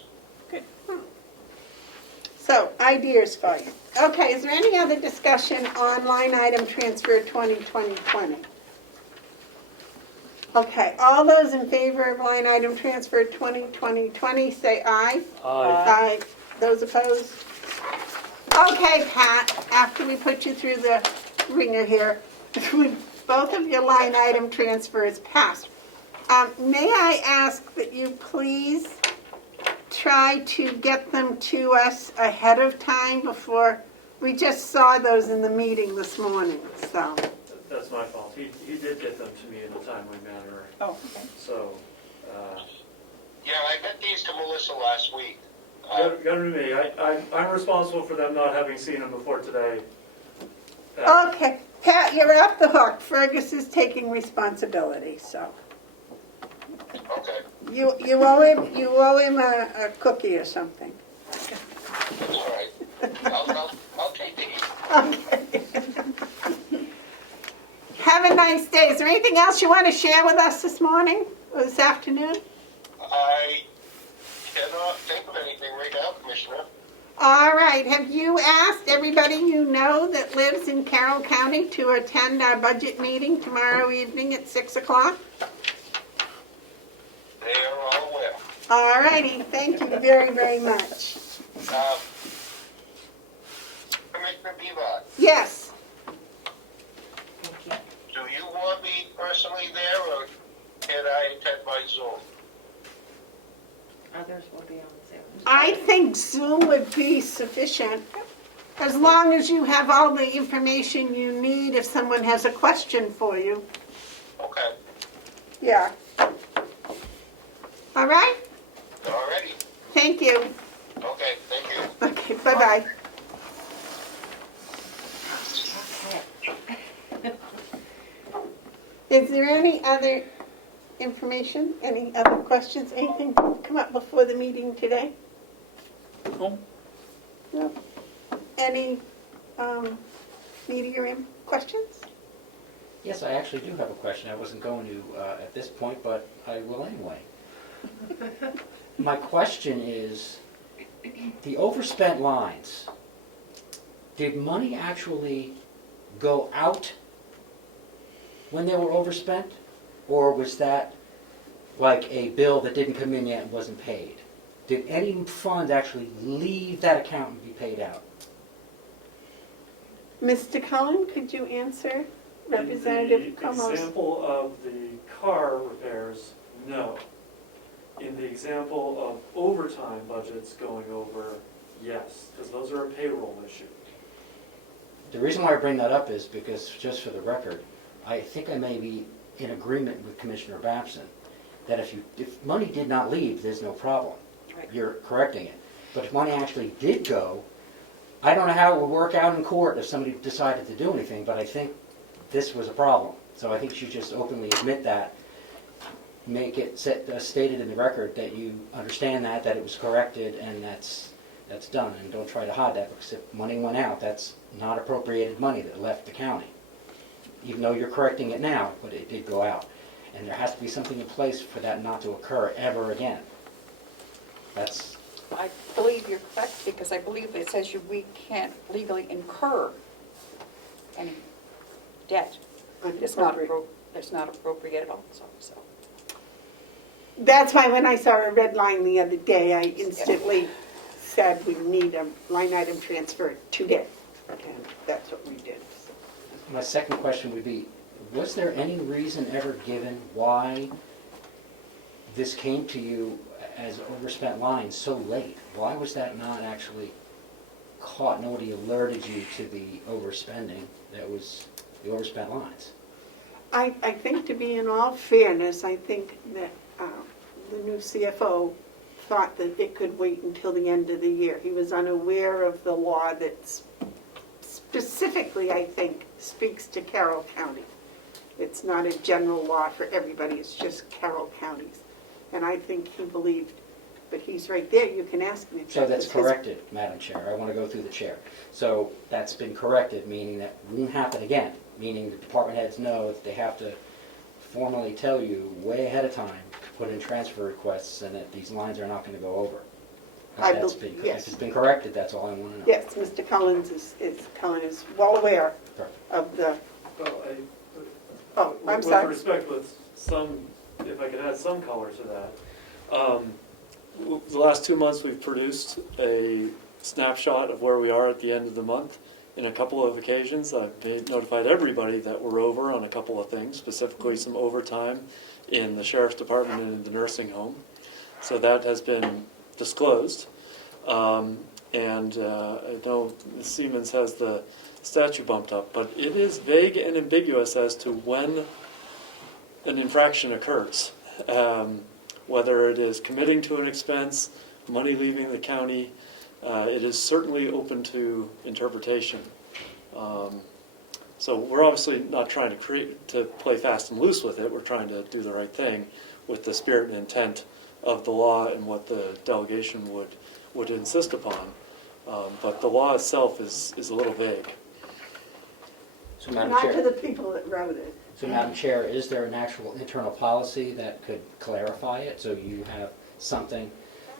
So, ideas for you. Okay, is there any other discussion on line item transfer 2020? Okay, all those in favor of line item transfer 2020 say aye. Aye. Those opposed? Okay, Pat, after we put you through the ringer here, both of your line item transfers passed. May I ask that you please try to get them to us ahead of time before, we just saw those in the meeting this morning, so. That's my fault. He did get them to me in a timely manner, Oh, okay. so, Yeah, I got these to Melissa last week. got to me. I'm responsible for them not having seen them before today. Okay, Pat, you're off the hook. Fergus is taking responsibility, so. Okay, You owe him a cookie or something. that's all right. I'll take the heat. Okay. Have a nice day. Is there anything else you want to share with us this morning or this afternoon? I cannot think of anything right now, Commissioner. All right, have you asked everybody you know that lives in Carroll County to attend our budget meeting tomorrow evening at 6 o'clock? They are all aware. All righty, thank you very, very much. Commissioner Beaver, Yes, do you want me personally there, or can I attend by Zoom? Others will be on Zoom. I think Zoom would be sufficient, as long as you have all the information you need if someone has a question for you. Okay, Yeah. All right, alrighty. thank you. Okay, thank you. Okay, bye-bye. Is there any other information, any other questions, anything come up before the meeting today? No? No. Any media questions? Yes, I actually do have a question. I wasn't going to at this point, but I will anyway. My question is, the overspent lines, did money actually go out when they were overspent? Or was that like a bill that didn't come in yet and wasn't paid? Did any fund actually leave that account and be paid out? Mr. Cullen, could you answer Representative In the Comeau's? example of the car repairs, no. In the example of overtime budgets going over, yes, because those are a payroll issue. The reason why I bring that up is because, just for the record, I think I may be in agreement with Commissioner Babson that if money did not leave, there's no problem. Right. You're correcting it. But if money actually did go, I don't know how it would work out in court if somebody decided to do anything, but I think this was a problem. So I think you should just openly admit that, make it stated in the record that you understand that it was corrected, and that's done. And don't try to hide that, because if money went out, that's not appropriated money that left the county. Even though you're correcting it now, but it did go out. And there has to be something in place for that not to occur ever again. That's, I believe you're correct, because I believe it says we can't legally incur any debt. It's not appropriated also, so. That's why when I saw a red line the other day, I instantly said we need a line item transfer today. And that's what we did. my second question would be, was there any reason ever given why this came to you as overspent lines so late? Why was that not actually caught? Nobody alerted you to the overspending that was the overspent lines? I think, to be in all fairness, I think that the new CFO thought that it could wait until the end of the year. He was unaware of the law that specifically, I think, speaks to Carroll County. It's not a general law for everybody, it's just Carroll counties. And I think he believed, but he's right there, you can ask him. if So that's his- corrected, Madam Chair. I want to go through the chair. So that's been corrected, meaning that won't happen again, meaning the department heads know that they have to formally tell you way ahead of time to put in transfer requests and that these lines are not going to go over. That's been, yes. if it's been corrected, that's all I want to know. Yes, Mr. Collins Cullen is well aware Perfect. of the, Well, oh, I'm with sorry. respect, with some, if I could add some color to that. The last 2 months, we've produced a snapshot of where we are at the end of the month. In a couple of occasions, I've notified everybody that we're over on a couple of things, specifically some overtime in the sheriff's department and in the nursing home. So that has been disclosed. And I know Ms. Siemens has the statute bumped up, but it is vague and ambiguous as to when an infraction occurs. Whether it is committing to an expense, money leaving the county, it is certainly open to interpretation. So we're obviously not trying to play fast and loose with it. We're trying to do the right thing with the spirit and intent of the law and what the delegation would insist upon. But the law itself is a little vague. So Madam Not to Chair, the people that wrote it. so Madam Chair, is there an actual internal policy that could clarify it so you have something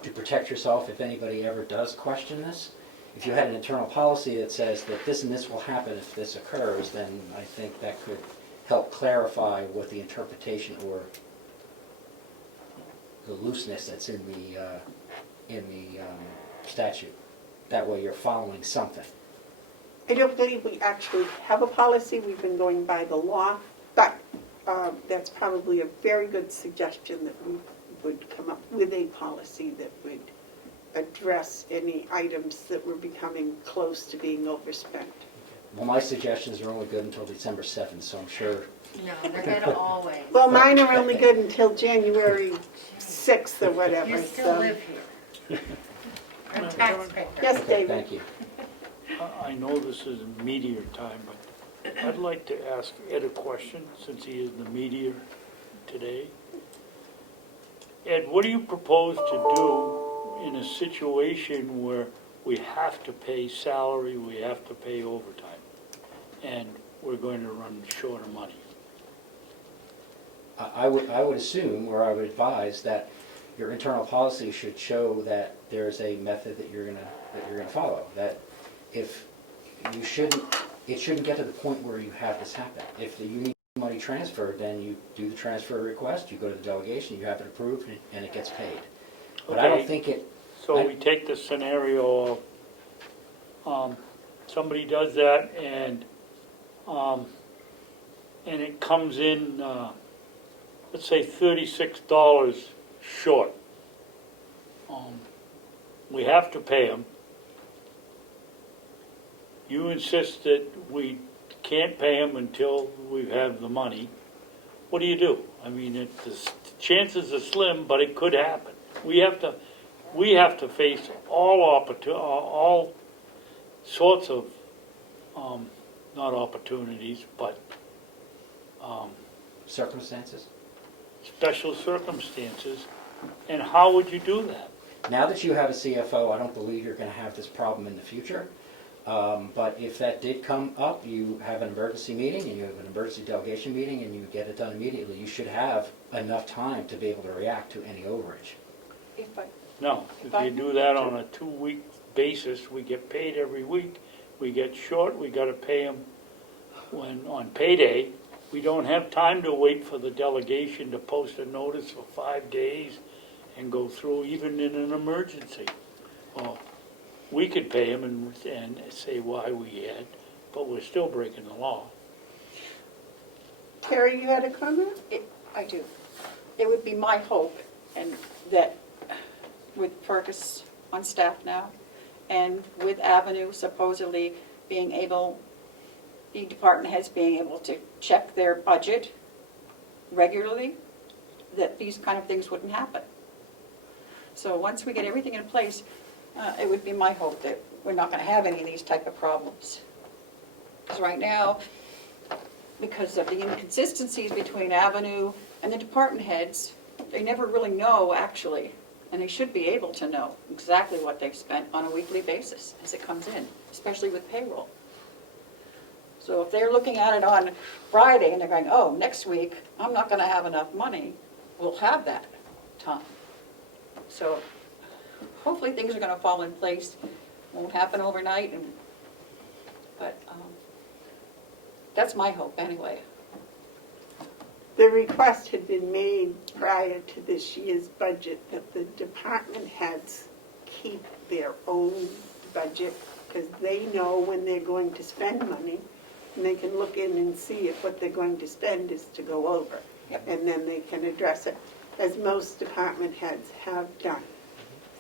to protect yourself if anybody ever does question this? If you had an internal policy that says that this and this will happen if this occurs, then I think that could help clarify what the interpretation or the looseness that's in the statute. That way you're following something. I don't believe we actually have a policy, we've been going by the law, but that's probably a very good suggestion that we would come up with a policy that would address any items that were becoming close to being overspent. Well, my suggestions are only good until December 7th, so I'm sure. No, they're gonna always. Well, mine are only good until January 6th or whatever, You still so. live here. I'm taxpayer. Yes, Okay, David? thank you. I know this is meteor time, but I'd like to ask Ed a question, since he is the meteor today. Ed, what do you propose to do in a situation where we have to pay salary, we have to pay overtime, and we're going to run short of money? I would assume, or I would advise, that your internal policy should show that there's a method that you're gonna follow. That if you shouldn't, it shouldn't get to the point where you have this happen. If you need money transferred, then you do the transfer request, you go to the delegation, you have it approved, and it gets paid. But I don't Okay. think it. So we take the scenario of, somebody does that and it comes in, let's say $36 short. We have to pay them. You insist that we can't pay them until we have the money. What do? I mean, the chances are slim, but it could happen. We have to face all sorts of, not opportunities, but Circumstances. special circumstances. And how would you do that? Now that you have a CFO, I don't believe you're going to have this problem in the future. But if that did come up, you have an emergency meeting and you have an emergency delegation meeting and you get it done immediately. You should have enough time to be able to react to any overage. No, if you do that on a 2-week basis, we get paid every week. We get short, we gotta pay them on payday. We don't have time to wait for the delegation to post a notice for 5 days and go through, even in an emergency. Well, we could pay them and say why we had, but we're still breaking the law. Terry, you had a comment? I do. It would be my hope, and that with Fergus on staff now, and with Avenue supposedly being able, the department heads being able to check their budget regularly, that these kind of things wouldn't happen. So once we get everything in place, it would be my hope that we're not going to have any of these type of problems. Because right now, because of the inconsistencies between Avenue and the department heads, they never really know actually, and they should be able to know exactly what they've spent on a weekly basis as it comes in, especially with payroll. So if they're looking at it on Friday and they're going, oh, next week, I'm not going to have enough money, we'll have that time. So hopefully things are going to fall in place. Won't happen overnight, but that's my hope anyway. The request had been made prior to this year's budget that the department heads keep their own budget because they know when they're going to spend money, and they can look in and see if what they're going to spend is to go over. Yep. And then they can address it, as most department heads have done.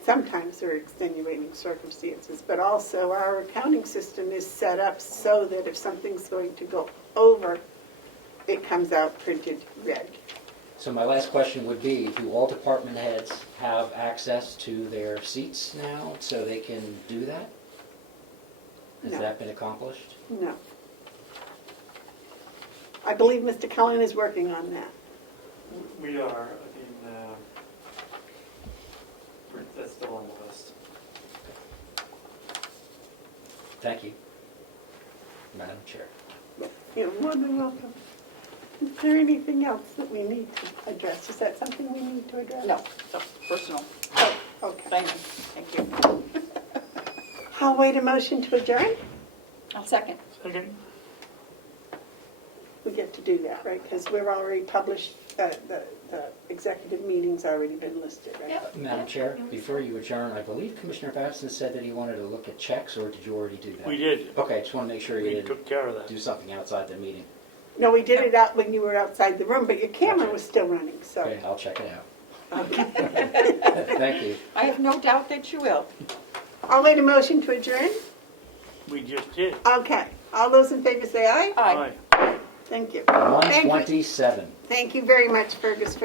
Sometimes there are extenuating circumstances, but also our accounting system is set up so that if something's going to go over, it comes out printed red. So my last question would be, do all department heads have access to their seats now so they can do that? Has No. that been accomplished? No. I believe Mr. Cullen is working on that. We are, that's still on the list. Thank you, Madam Chair. You're more than welcome. Is there anything else that we need to address? Is that something we need to address? No, so personal. Oh, okay. Thank you. I'll wait a motion to adjourn. I'll second. Second? We get to do that, right? Because we're already published, the executive meeting's already been listed, right? Yep. Madam Chair, before you adjourn, I believe Commissioner Babson said that he wanted to look at checks, or did you already do that? We did. Okay, just want to make sure you We didn't took care of that. do something outside the meeting. No, we did it out when you were outside the room, but your camera Gotcha. was still running, so. Okay, I'll check it out. Okay. Thank you. I have no doubt that you will. I'll wait a motion to adjourn. We just did. Okay. All those in favor say aye. Aye. Thank you. Thank you. 127. Thank you very much, Fergus, for